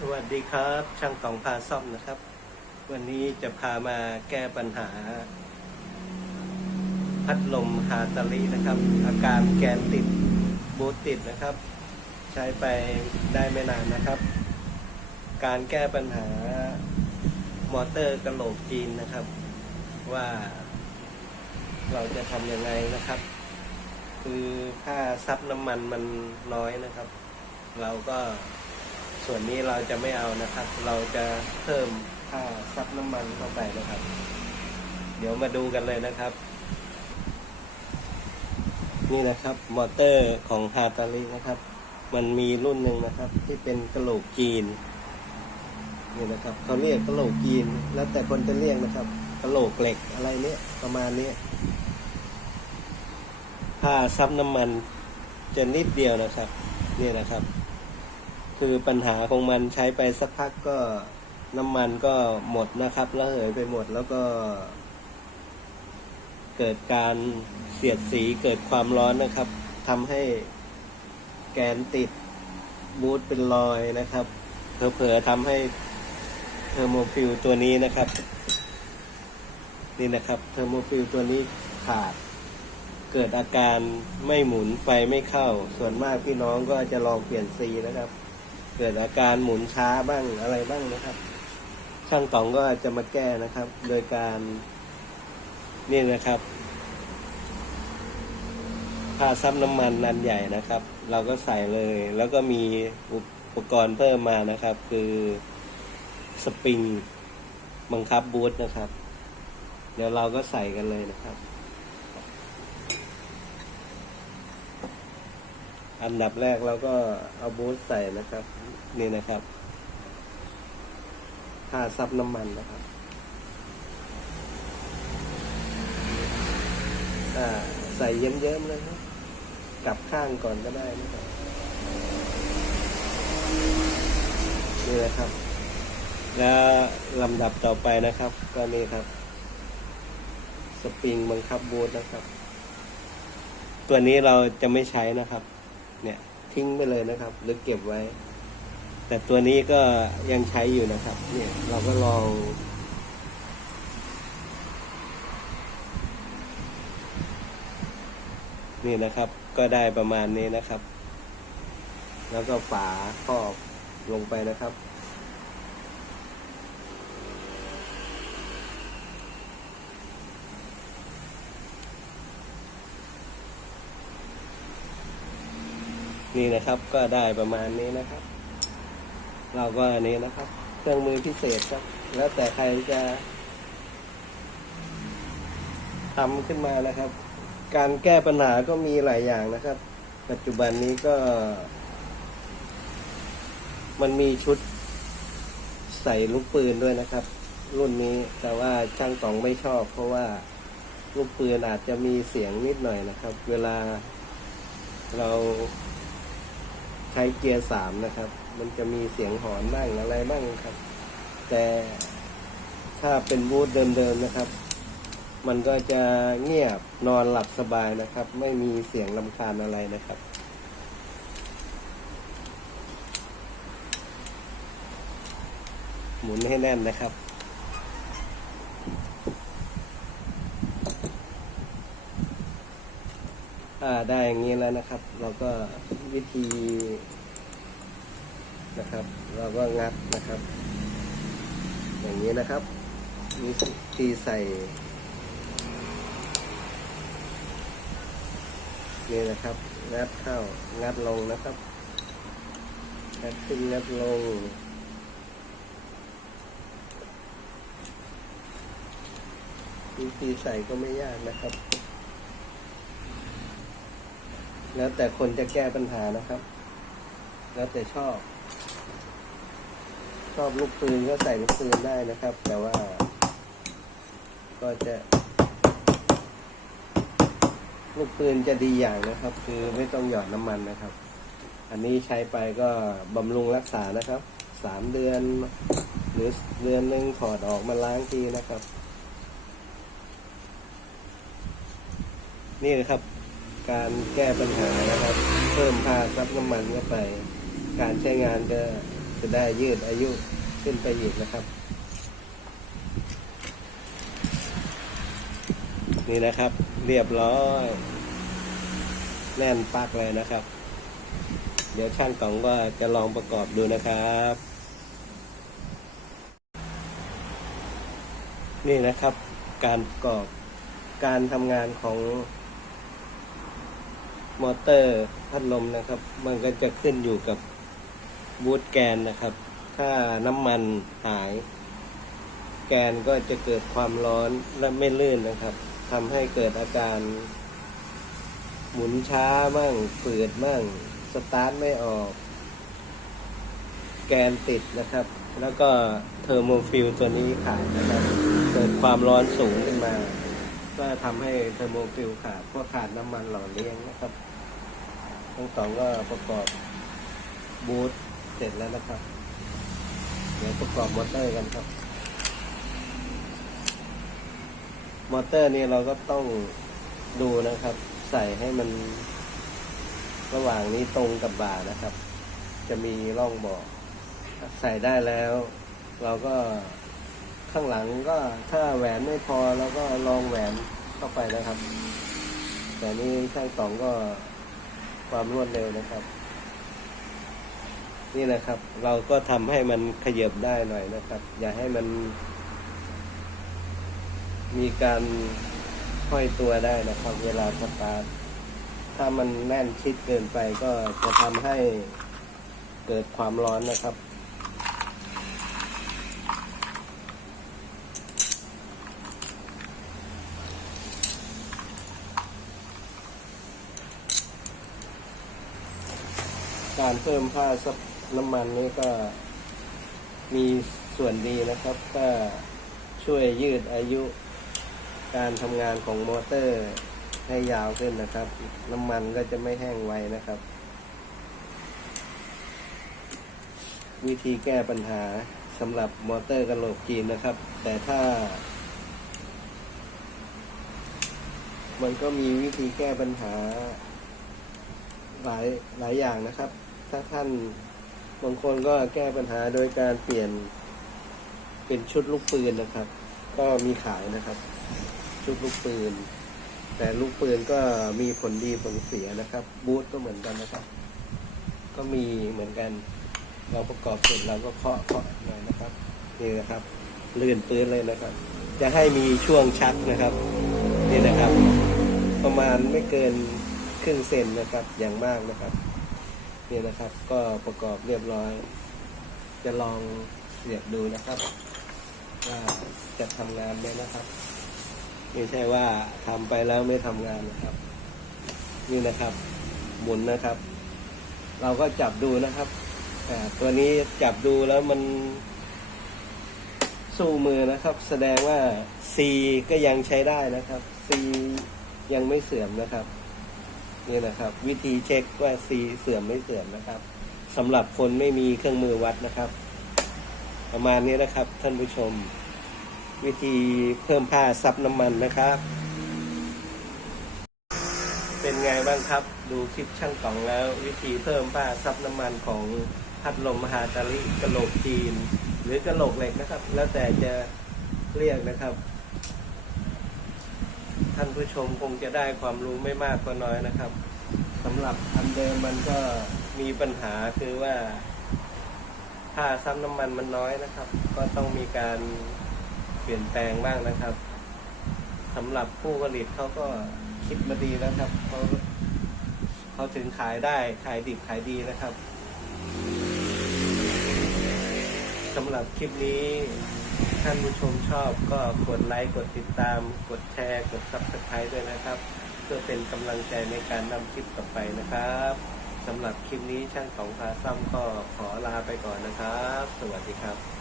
สวัสดีครับ ช่างตองพาซ่อมนะครับ วันนี้จะพามาแก้ปัญหา พัดลมฮาตาลีนะครับ อาการแกนติดบูตติดนะครับ ใช้ไปได้ไม่นานนะครับ การแก้ปัญหามอเตอร์กระโหลกจีนนะครับ ว่าเราจะทำยังไงนะครับ คือค่าซับน้ำมันมันน้อยนะครับ เราก็ ส่วนนี้เราจะไม่เอานะครับ เราจะเพิ่มค่าซับน้ำมันเข้าไปนะครับ เดี๋ยวมาดูกันเลยนะครับ นี่นะครับมอเตอร์ของฮาตาลินะครับ มันมีรุ่นหนึ่งนะครับ ที่เป็นกระโหลกจีนนี่นะครับเขาเรียกกระโหลกจีนแล้วแต่คนจะเรียกนะครับกระโหลกเหล็กอะไรเนี้ยประมาณเนี้ยค่าซับน้ำมันจะนิดเดียวนะครับ นี่นะครับ คือปัญหาของมันใช้ไปสักพักก็น้ำมันก็หมดนะครับแล้วเหยไปหมดแล้วก็ เกิดการเสียดสีเกิดความร้อนนะครับทำให้แกนติดบูทเป็นรอยนะครับ เผลอๆทำให้เทอร์โมฟิลตัวนี้นะครับ นี่นะครับเทอร์โมฟิลตัวนี้ขาด เกิดอาการไม่หมุนไฟไม่เข้า ส่วนมากพี่น้องก็จะลองเปลี่ยนซีนะครับ เกิดอาการหมุนช้าบ้างอะไรบ้างนะครับ ช่างต๋องก็จะมาแก้นะครับ โดยการนี่นะครับผ้าซับน้ำมันนันใหญ่นะครับ เราก็ใส่เลย แล้วก็มีอุปกรณ์เพิ่มมานะครับ คือสปริงบังคับบูทนะครับ เดี๋ยวเราก็ใส่กันเลยนะครับ อันดับแรกเราก็เอาบูทใส่นะครับ นี่นะครับผ้าซับน้ำมันนะครับใส่เยิ้มๆเลยครับกลับข้างก่อนก็ได้นะครับนี่นะครับ แล้วลำดับต่อไปนะครับ ก็นี่ครับ สปริงบังคับบูทนะครับ ตัวนี้เราจะไม่ใช้นะครับ เนี่ยทิ้งไปเลยนะครับ หรือเก็บไว้ แต่ตัวนี้ก็ยังใช้อยู่นะครับ เนี่ยเราก็ลองนี่นะครับก็ได้ประมาณนี้นะครับ แล้วก็ฝาครอบลงไปนะครับ นี่นะครับก็ได้ประมาณนี้นะครับ เราก็อันนี้นะครับ เครื่องมือพิเศษครับ แล้วแต่ใครจะทำขึ้นมานะครับ การแก้ปัญหาก็มีหลายอย่างนะครับ ปัจจุบันนี้ก็ มันมีชุดใส่ลูกปืนด้วยนะครับ รุ่นนี้แต่ว่าช่างตองไม่ชอบ เพราะว่าลูกปืนอาจจะมีเสียงนิดหน่อยนะครับ เวลาเรา ใช้เกียร์สามนะครับ มันจะมีเสียงหอนบ้างอะไรบ้างครับ แต่ถ้าเป็นบูธเดิมๆนะครับ มันก็จะเงียบนอนหลับสบายนะครับ ไม่มีเสียงลำคาญอะไรนะครับหมุนให้แน่นนะครับ อ่า ได้อย่างนี้แล้วนะครับ เราก็ วิธีนะครับ เราก็งัดนะครับ อย่างนี้นะครับวิธีใส่นี่นะครับ งัดเข้า งัดลงนะครับ งัดขึ้น งัดลง วิธีใส่ก็ไม่ยากนะครับ แล้วแต่คนจะแก้ปัญหานะครับ แล้วแต่ชอบ ชอบลูกปืนก็ใส่ลูกปืนได้นะครับ แต่ว่า ก็จะ ลูกปืนจะดีอย่างนะครับ คือไม่ต้องหยอดน้ำมันนะครับ อันนี้ใช้ไปก็บำรุงรักษานะครับสามเดือน หรือเดือนหนึ่งถอดออกมาล้างทีนะครับ นี่นะครับ การแก้ปัญหานะครับ เพิ่มค่าซับน้ำมันเข้าไป การใช้งานก็จะได้ยืดอายุขึ้นไปอีกนะครับ นี่นะครับ เรียบร้อยแน่นปักเลยนะครับ เดี๋ยวช่างต๋องก็จะลองประกอบดูนะครับ นี่นะครับ การประกอบการทำงานของ มอเตอร์พัดลมนะครับ มันก็จะขึ้นอยู่กับบูทแกนนะครับ ถ้าน้ำมันหาย แกนก็จะเกิดความร้อนและไม่ลื่นนะครับทำให้เกิดอาการ หมุนช้ามั่งฝืดมั่ง สตาร์ทไม่ออก แกนติดนะครับ แล้วก็เทอร์โมฟิลตัวนี้ขาดนะครับ เกิดความร้อนสูงขึ้นมา ก็ทำให้เทอร์โมฟิลขาดเพราะขาดน้ำมันหล่อเลี้ยงนะครับ ทั้งสองก็ประกอบบูทเสร็จแล้วนะครับ เดี๋ยวประกอบมอเตอร์กันครับ มอเตอร์นี่เราก็ต้องดูนะครับ ใส่ให้มัน ระหว่างนี้ตรงกับบ่านะครับ จะมีร่องบ่อใส่ได้แล้ว เราก็ข้างหลังก็ถ้าแหวนไม่พอเราก็ลองแหวนเข้าไปนะครับ แต่นี่ช่างตองก็ ความรวดเร็วนะครับ นี่นะครับ เราก็ทำให้มันขยับได้หน่อยนะครับ อย่าให้มัน มีการห้อยตัวได้นะครับ เวลาสตาร์ทถ้ามันแน่นชิดเกินไปก็จะทำให้เกิดความร้อนนะครับ การเพิ่มผ้าซับน้ำมันนี่ก็มีส่วนดีนะครับ ก็ช่วยยืดอายุการทำงานของมอเตอร์ให้ยาวขึ้นนะครับ น้ำมันก็จะไม่แห้งไวนะครับ วิธีแก้ปัญหาสำหรับมอเตอร์กระโหลกจีนนะครับ แต่ถ้า มันก็มีวิธีแก้ปัญหาหลายหลายอย่างนะครับ ถ้าท่านบางคนก็แก้ปัญหาโดยการเปลี่ยนเป็นชุดลูกปืนนะครับ ก็มีขายนะครับ ชุดลูกปืน แต่ลูกปืนก็มีผลดีผลเสียนะครับ บูทก็เหมือนกันนะครับ ก็มีเหมือนกัน เราประกอบเสร็จเราก็เคาะเคาะหน่อยนะครับนี่นะครับเลื่อนปืนเลยนะครับ จะให้มีช่วงชักนะครับนี่นะครับ ประมาณไม่เกินครึ่งเซนนะครับอย่างมากนะครับ นี่นะครับ ก็ประกอบเรียบร้อย จะลองเสียบดูนะครับว่าจะทำงานไหมนะครับ ไม่ใช่ว่าทำไปแล้วไม่ทำงานนะครับ นี่นะครับ หมุนนะครับ เราก็จับดูนะครับอ่ตัวนี้จับดูแล้วมันสู้มือนะครับ แสดงว่า C ก็ยังใช้ได้นะครับ C ยังไม่เสื่อมนะครับ นี่นะครับ วิธีเช็คว่า C เสื่อมไม่เสื่อมนะครับสำหรับคนไม่มีเครื่องมือวัดนะครับ ประมาณนี้นะครับ ท่านผู้ชม วิธีเพิ่มผ้าซับน้ำมันนะครับ เป็นไงบ้างครับ ดูคลิปช่างต๋องแล้ว วิธีเพิ่มผ้าซับน้ำมันของพัดลมมหาตาลิกระโหลกจีน หรือกระโหลกเหล็กนะครับ แล้วแต่จะเรียกนะครับ ท่านผู้ชมคงจะได้ความรู้ไม่มากก็น้อยนะครับสำหรับอันเดิมมันก็มีปัญหาคือว่าผ้าซับน้ำมันมันน้อยนะครับ ก็ต้องมีการเปลี่ยนแปลงบ้างนะครับสำหรับผู้ผลิตเขาก็คิดมาดีแล้วครับเขาเขาถึงขายได้ขายดิบขายดีนะครับ สำหรับคลิปนี้ ท่านผู้ชมชอบก็กดไลค์ กดติดตาม กดแชร์ กด subscribe ด้วยนะครับ เพื่อเป็นกำลังใจในการนำคลิปต่อไปนะครับสำหรับคลิปนี้ช่างสองพาซ้ำก็ขอลาไปก่อนนะครับ สวัสดีครับ